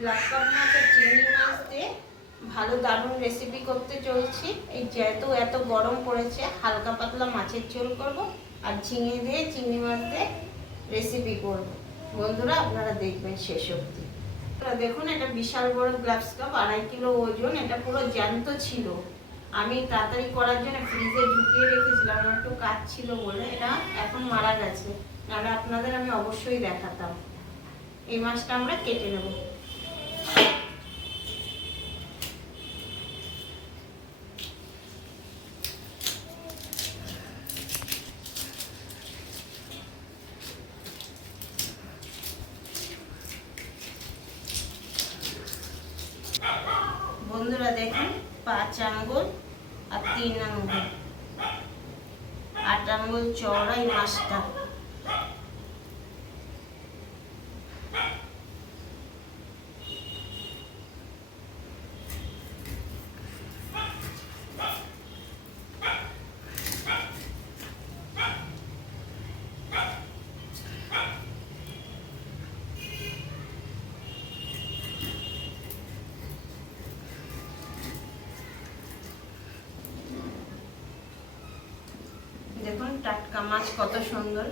Glass cup মাছ আর চিংড়ি মাছ দিয়ে ভালো দারুণ রেসিপি করতে চলছি। এই যেহেতু এত গরম পড়েছে, হালকা পাতলা মাছের ঝোল করব আর ঝিঙে দিয়ে চিংড়ি মাছ দিয়ে রেসিপি করব। বন্ধুরা আপনারা দেখবেন শেষ অবধি। দেখুন, এটা বিশাল বড় গ্লাস কাপ, 2.5 কিলো ওজন। এটা পুরো জ্যান্ত ছিল। আমি তাড়াতাড়ি করার জন্য ফ্রিজে ঢুকিয়ে রেখেছিলাম, আমার একটু কাজ ছিল বলে। এটা এখন মারা গেছে, নাহলে আপনাদের আমি অবশ্যই দেখাতাম। এই মাছটা আমরা কেটে নেব। বন্ধুরা দেখুন, 5 আঙ্গুল আর 3 আঙ্গুল, 8 আঙ্গুল চওড়া এই মাছটা। দেখুন টাটকা মাছ কত সুন্দর।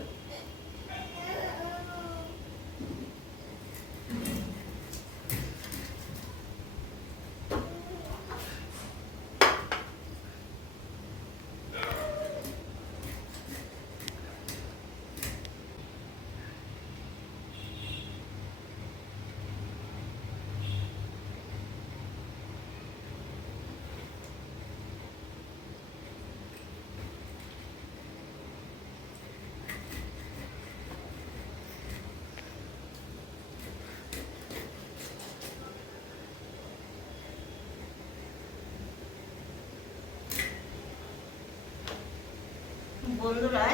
বন্ধুরা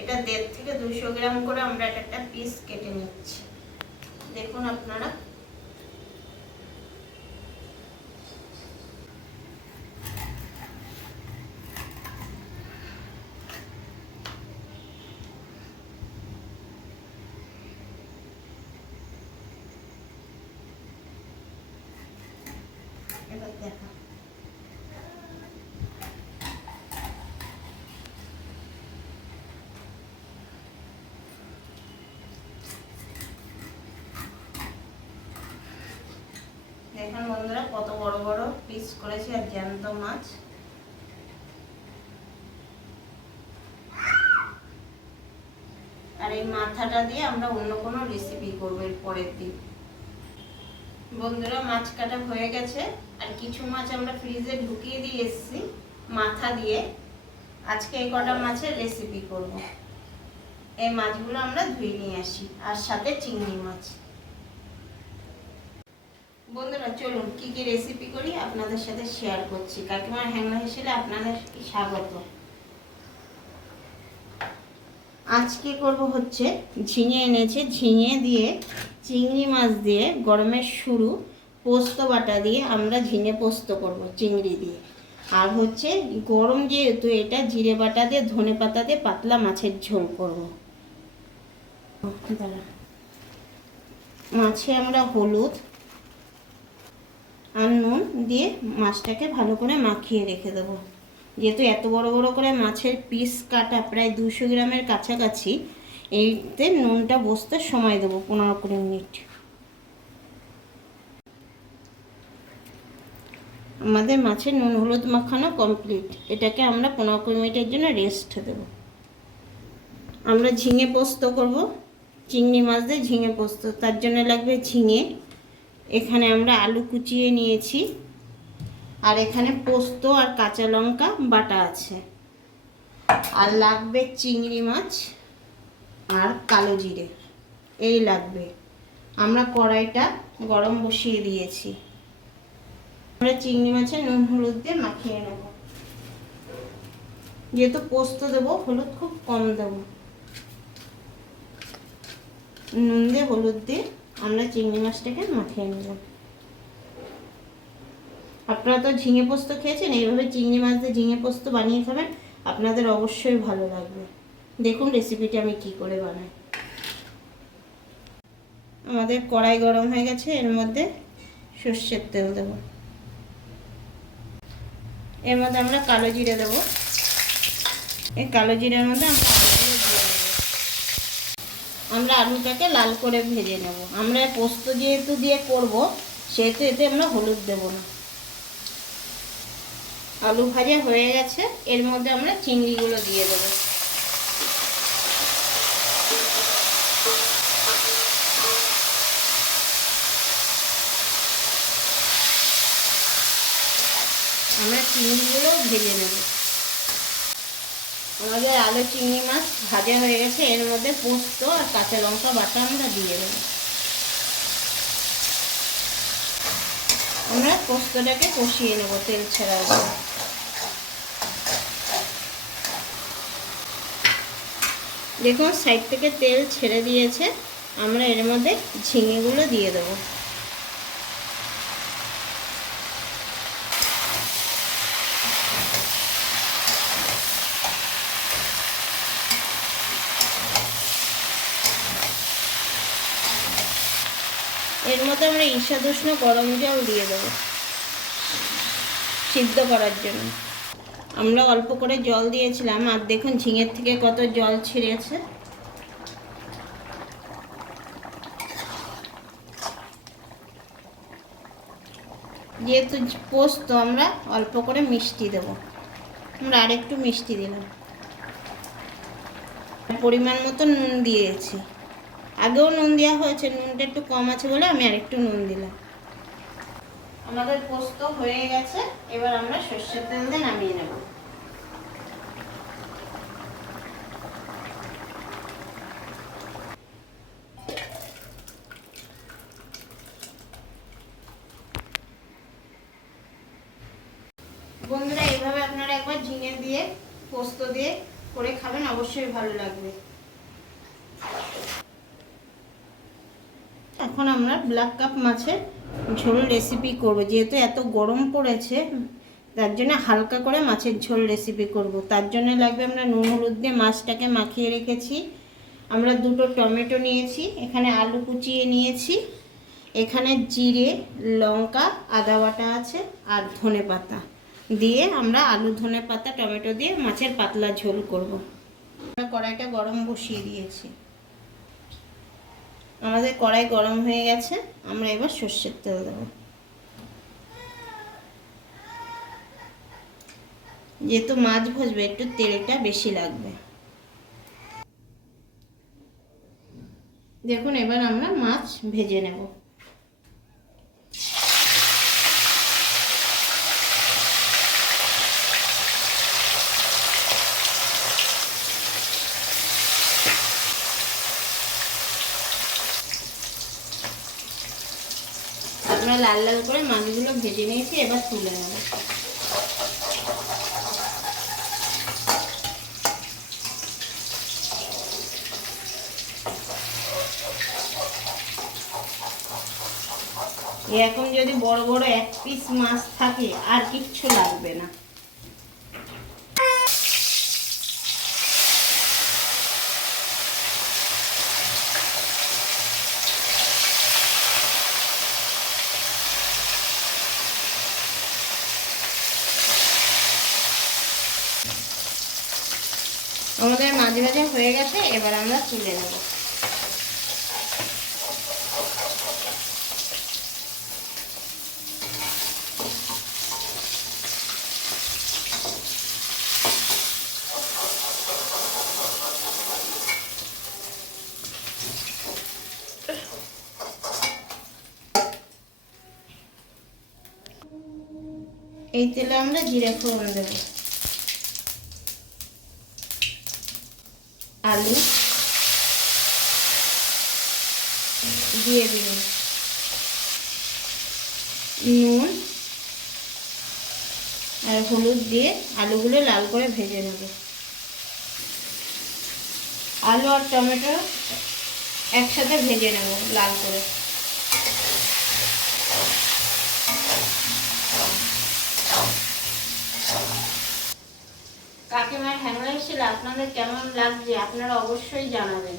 এটা 1.5 থেকে 200 গ্রাম করে আমরা একটা পিস কেটে নিচ্ছি। দেখুন আপনারা, এবার দেখা দেখুন বন্ধুরা কত বড় বড় পিস করেছি আর জ্যান্ত মাছ। আর এই মাথাটা দিয়ে আমরা অন্য কোনো রেসিপি করবো এর পরের দিন। বন্ধুরা মাছ কাটা হয়ে গেছে, আর কিছু মাছ আমরা ফ্রিজে ঢুকিয়ে দিয়ে এসেছি মাথা দিয়ে। আজকে এই কটা মাছের রেসিপি করব। এই মাছগুলো আমরা ধুয়ে নিয়ে আসি, আর সাথে চিংড়ি মাছ। বন্ধুরা চলুন কি কি রেসিপি করি আপনাদের সাথে শেয়ার করছি। কাকিমার হ্যাংলা হিসেবে আপনাদের স্বাগত। আজকে করব হচ্ছে ঝিঙে এনেছে, ঝিঙে দিয়ে চিংড়ি মাছ দিয়ে গরমের শুরু পোস্ত বাটা দিয়ে আমরা ঝিঙে পোস্ত করব চিংড়ি দিয়ে। আর হচ্ছে গরম যেহেতু এটা জিরে বাটা দিয়ে ধনে পাতা দিয়ে পাতলা মাছের ঝোল করব। মাছে আমরা হলুদ আর নুন দিয়ে মাছটাকে ভালো করে মাখিয়ে রেখে দেবো। যেহেতু এত বড় বড় করে মাছের পিস কাটা, প্রায় 200 গ্রামের কাছাকাছি, এইতে নুনটা বসতে সময় দেবো 15-20 মিনিট। আমাদের মাছের নুন হলুদ মাখানো কমপ্লিট। এটাকে আমরা 15-20 মিনিটের জন্য রেস্ট দেব। আমরা ঝিঙে পোস্ত করব, চিংড়ি মাছ দিয়ে ঝিঙে পোস্ত। তার জন্য লাগবে ঝিঙে, এখানে আমরা আলু কুচিয়ে নিয়েছি, আর এখানে পোস্ত আর কাঁচা লঙ্কা বাটা আছে। আর লাগবে চিংড়ি মাছ আর কালো জিরে, এই লাগবে। আমরা কড়াইটা গরম বসিয়ে দিয়েছি। আমরা চিংড়ি মাছে নুন হলুদ দিয়ে মাখিয়ে নেব। যেহেতু পোস্ত দেবো, হলুদ খুব কম দেবো। নুন দিয়ে হলুদ দিয়ে আমরা চিংড়ি মাছটাকে মাখিয়ে নেব। আপনারা তো ঝিঙে পোস্ত খেয়েছেন, এইভাবে চিংড়ি মাছ দিয়ে ঝিঙে পোস্ত বানিয়ে খাবেন, আপনাদের অবশ্যই ভালো লাগবে। দেখুন রেসিপিটা আমি কি করে বানাই। আমাদের কড়াই গরম হয়ে গেছে, এর মধ্যে সর্ষের তেল দেব। এর মধ্যে আমরা কালো জিরে দেব। এই কালো জিরের মধ্যে আমরা আলুগুলো দিয়ে দেবো। আমরা আলুটাকে লাল করে ভেজে নেব। আমরা পোস্ত যেহেতু দিয়ে করব, সেহেতু এতে আমরা হলুদ দেব না। আলু ভাজা হয়ে গেছে, এর মধ্যে আমরা চিংড়িগুলো দিয়ে দেবো। আমরা চিংড়িগুলো ভেজে নেব। আমাদের আলু চিংড়ি মাছ ভাজা হয়ে গেছে, এর মধ্যে পোস্ত আর কাঁচা লঙ্কা বাটা আমরা দিয়ে দেবো। আমরা পোস্তটাকে কষিয়ে নেব তেল ছাড়া উপর। দেখুন সাইড থেকে তেল ছেড়ে দিয়েছে, আমরা এর মধ্যে ঝিঙেগুলো দিয়ে দেবো। এর মধ্যে আমরা ঈষৎ উষ্ণ গরম জল দিয়ে দেবো সিদ্ধ করার জন্য। আমরা অল্প করে জল দিয়েছিলাম, আর দেখুন ঝিঙের থেকে কত জল ছিঁড়েছে। যেহেতু পোস্ত, আমরা অল্প করে মিষ্টি দেব। আমরা আরেকটু মিষ্টি দিলাম। পরিমাণ মতো নুন দিয়েছি। আগেও নুন দেওয়া হয়েছে, নুনটা একটু কম আছে বলে আমি আরেকটু নুন দিলাম। আমাদের পোস্ত হয়ে গেছে, এবার আমরা সর্ষের তেল দিয়ে নামিয়ে নেব। বন্ধুরা, এইভাবে আপনারা একবার ঝিঙে দিয়ে পোস্ত দিয়ে করে খাবেন, অবশ্যই ভালো লাগবে। এখন আমরা ব্ল্যাক কাপ মাছের ঝোল রেসিপি করব। যেহেতু এত গরম পড়েছে, তার জন্য হালকা করে মাছের ঝোল রেসিপি করব। তার জন্য লাগবে, আমরা নুন হলুদ দিয়ে মাছটাকে মাখিয়ে রেখেছি। আমরা দুটো টমেটো নিয়েছি, এখানে আলু কুচিয়ে নিয়েছি, এখানে জিরে লঙ্কা আদা বাটা আছে, আর ধনে পাতা দিয়ে আমরা আলু ধনে পাতা টমেটো দিয়ে মাছের পাতলা ঝোল করব। আমরা কড়াইটা গরম বসিয়ে দিয়েছি। আমাদের কড়াই গরম হয়ে গেছে, আমরা এবার সর্ষের তেল দেব। যেহেতু মাছ ভাজবে, একটু তেলটা বেশি লাগবে। দেখুন এবার আমরা মাছ ভেজে নেব। আমরা লাল লাল করে মাছগুলো ভেজে নিয়েছি, এবার তুলে নেব। এরকম যদি বড় বড় এক পিস মাছ থাকে, আর কিচ্ছু লাগবে না। আমাদের মাছ ভাজা হয়ে গেছে, এবার আমরা তুলে নেব। এই তেলে আমরা জিরে ফোড়ন দেব। আলু দিয়ে দিন, নুন আর হলুদ দিয়ে আলুগুলো লাল করে ভেজে নেব। আলু আর টমেটো একসাথে ভেজে নেব লাল করে। কাকিমার হ্যাংলা স্টাইল আপনাদের কেমন লাগছে আপনারা অবশ্যই জানাবেন।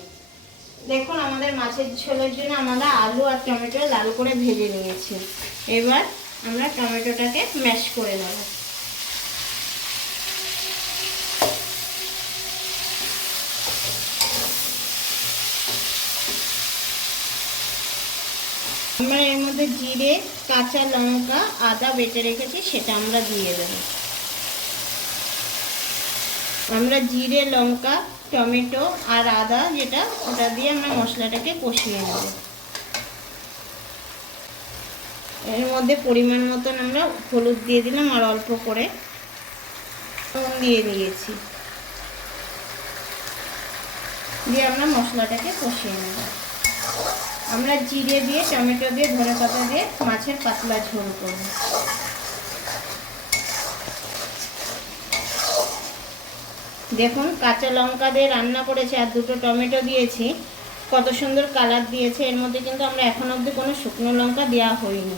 দেখুন আমাদের মাছের ঝোলের জন্য আমরা আলু আর টমেটো লাল করে ভেজে নিয়েছি। এবার আমরা টমেটোটাকে ম্যাশ করে নেব। আমরা এর মধ্যে জিরে, কাঁচা লঙ্কা, আদা বেটে রেখেছি, সেটা আমরা দিয়ে দেব। আমরা জিরে, লঙ্কা, টমেটো আর আদা যেটা, ওটা দিয়ে আমরা মশলাটাকে কষিয়ে নেব। এর মধ্যে পরিমাণ মতন আমরা হলুদ দিয়ে দিলাম আর অল্প করে নুন দিয়ে দিয়েছি, দিয়ে আমরা মশলাটাকে কষিয়ে নেব। আমরা জিরে দিয়ে, টমেটো দিয়ে, ধনেপাতা দিয়ে মাছের পাতলা ঝোল করব। দেখুন কাঁচা লঙ্কা দিয়ে রান্না করেছি আর দুটো টমেটো দিয়েছি, কত সুন্দর কালার দিয়েছে। এর মধ্যে কিন্তু আমরা এখন অবধি কোনো শুকনো লঙ্কা দেওয়া হয়নি।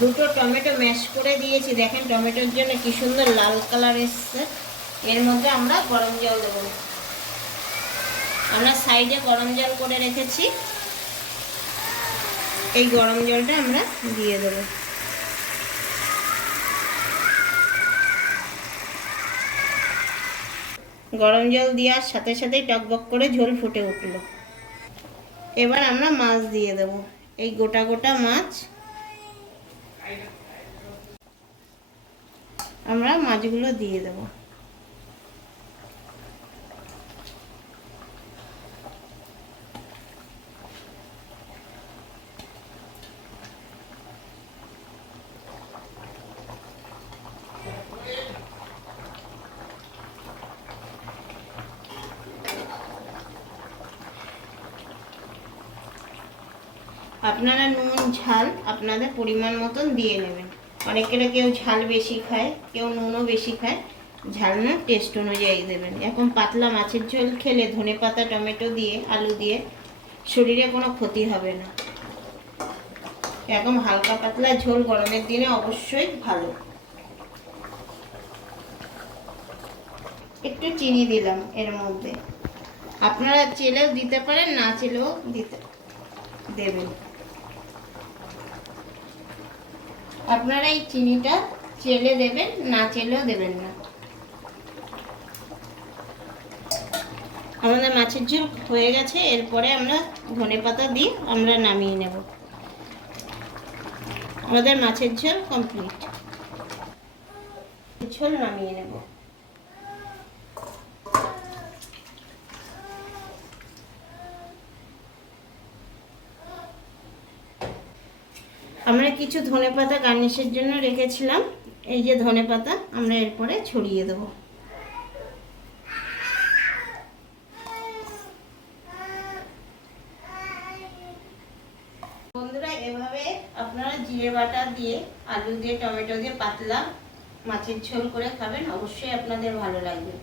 দুটো টমেটো ম্যাশ করে দিয়েছি, দেখেন টমেটোর জন্য কি সুন্দর লাল কালার এসছে। এর মধ্যে আমরা গরম জল দেবো। আমরা সাইডে গরম জল করে রেখেছি, এই গরম জলটা আমরা দিয়ে দেবো। গরম জল দেওয়ার সাথে সাথেই টকবক করে ঝোল ফুটে উঠলো। এবার আমরা মাছ দিয়ে দেব, এই গোটা গোটা মাছ আমরা মাছগুলো দিয়ে দেব। আপনারা নুন ঝাল আপনাদের পরিমাণ মতন দিয়ে নেবেন। অনেকেরা কেউ ঝাল বেশি খায়, কেউ নুনও বেশি খায়, ঝাল না টেস্ট অনুযায়ী দেবেন। এখন পাতলা মাছের ঝোল খেলে ধনেপাতা, টমেটো দিয়ে, আলু দিয়ে শরীরে কোনো ক্ষতি হবে না। এরকম হালকা পাতলা ঝোল গরমের দিনে অবশ্যই ভালো। একটু চিনি দিলাম এর মধ্যে, আপনারা চেলেও দিতে পারেন, না চেলেও দেবেন। আপনারা এই চিনিটা চেলে দেবেন, না চেলেও দেবেন না। আমাদের মাছের ঝোল হয়ে গেছে, এরপরে আমরা ধনেপাতা দিয়ে আমরা নামিয়ে নেব। আমাদের মাছের ঝোল কমপ্লিট। ঝোল নামিয়ে নেব। আমরা কিছু ধনেপাতা গার্নিশের জন্য রেখেছিলাম, এই যে ধনেপাতা আমরা এরপরে ছড়িয়ে দেব। বন্ধুরা এভাবে আপনারা জিরে বাটা দিয়ে, আলু দিয়ে, টমেটো দিয়ে পাতলা মাছের ঝোল করে খাবেন, অবশ্যই আপনাদের ভালো লাগবে।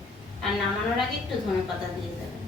আর নামানোর আগে একটু ধনেপাতা দিয়ে দেবেন।